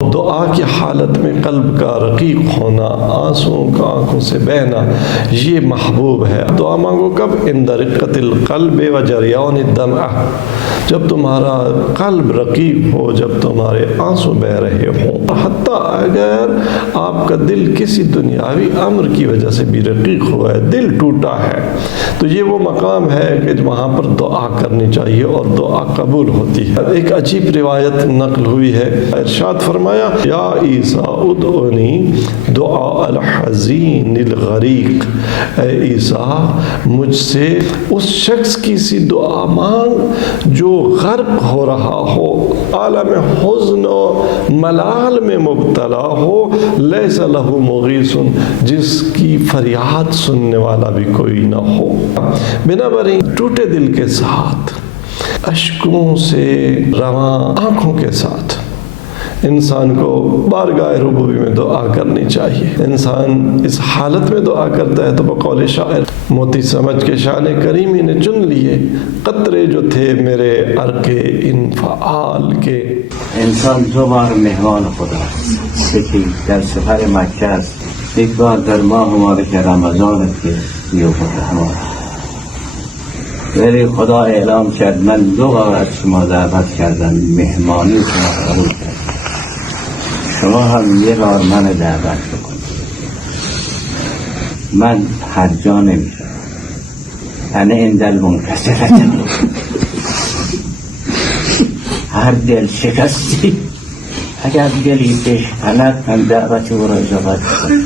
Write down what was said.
دعا کی حالت میں قلب کا رقیق ہونا، آنسوؤں کا آنکھوں سے بہنا، یہ محبوب ہے۔ دعا مانگو کب؟ عند رقۃ القلب و جریان الدمع، جب تمہارا قلب رقیق ہو، جب تمہارے آنسو بہ رہے ہوں۔ حتیٰ اگر آپ کا دل کسی دنیاوی امر کی وجہ سے بھی رقیق ہوا ہے، دل ٹوٹا ہے، تو یہ وہ مقام ہے کہ وہاں پر دعا کرنی چاہیے اور دعا قبول ہوتی ہے۔ ایک عجیب روایت نقل ہوئی ہے، ارشاد فرمایا یا عیسیٰ ادعونی دعاء الحزین الغریق، اے عیسیٰ مجھ سے اس شخص کی سی دعا مانگ جو غرق ہو رہا ہو، عالم حزن و ملال میں مبتلا ہو، لیس لہ مغیث، جس کی فریاد سننے والا بھی کوئی نہ ہو۔ بنابراین ٹوٹے دل کے ساتھ، اشکوں سے رواں آنکھوں کے ساتھ انسان کو بارگاہ ربوبی میں دعا کرنی چاہیے۔ انسان اس حالت میں دعا کرتا ہے تو بقول شاعر موتی سمجھ کے شان کریمی نے چن لیے قطرے جو تھے میرے عرق انفعال کے۔ انسان دو بار مہمان خدا، یکی در سفر مکه است، یک بار در ماه مبارک رمضان که بیوفت همان. ولی خدا اعلام کرد من دو بار از شما دعوت کردم، مهمانی شما قبول کردم، شما هم یه بار من دعوت بکنید، من هر جا نمیشم. انا عند المنکسرة، هر دل شکستی اگر دلی بشکند من دعوت او را اجابت کنم.